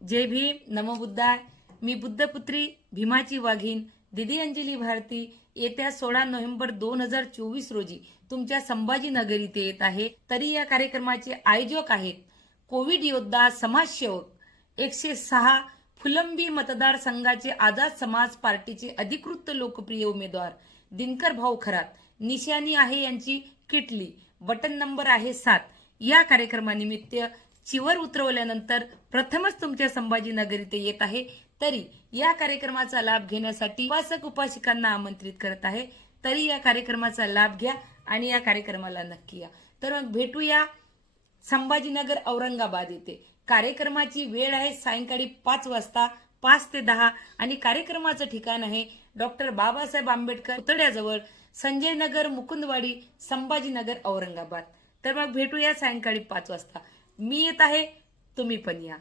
जय भीम, नमो बुद्धाय. मी बुद्धपुत्री भीमाची वाघीण दिदी अंजली भारती येत्या 16 नोव्हेंबर 2024 रोजी तुमच्या संभाजीनगर इथे येत आहे. तरी या कार्यक्रमाचे आयोजक आहेत कोविड योद्धा समाजसेवक 106 फुलंबी मतदारसंघाचे आझाद समाज पार्टीचे अधिकृत लोकप्रिय उमेदवार दिनकर भाऊ खरात. निशाणी आहे यांची किटली, बटन नंबर आहे 7. या कार्यक्रमानिमित्त चिवर उतरवल्यानंतर प्रथमच तुमच्या संभाजीनगर इथे येत आहे. तरी या कार्यक्रमाचा लाभ घेण्यासाठी उपासक उपासिकांना आमंत्रित करत आहे. तरी या कार्यक्रमाचा लाभ घ्या आणि या कार्यक्रमाला नक्की या. तर मग भेटूया संभाजीनगर औरंगाबाद येथे. कार्यक्रमाची वेळ आहे सायंकाळी 5 वाजता, 5 ते 10 आणि कार्यक्रमाचं ठिकाण आहे डॉक्टर बाबासाहेब आंबेडकर पुतळ्याजवळ, संजय नगर, मुकुंदवाडी, संभाजीनगर, औरंगाबाद. तर मग भेटूया सायंकाळी 5 वाजता. मी येत आहे, तुम्ही पण या.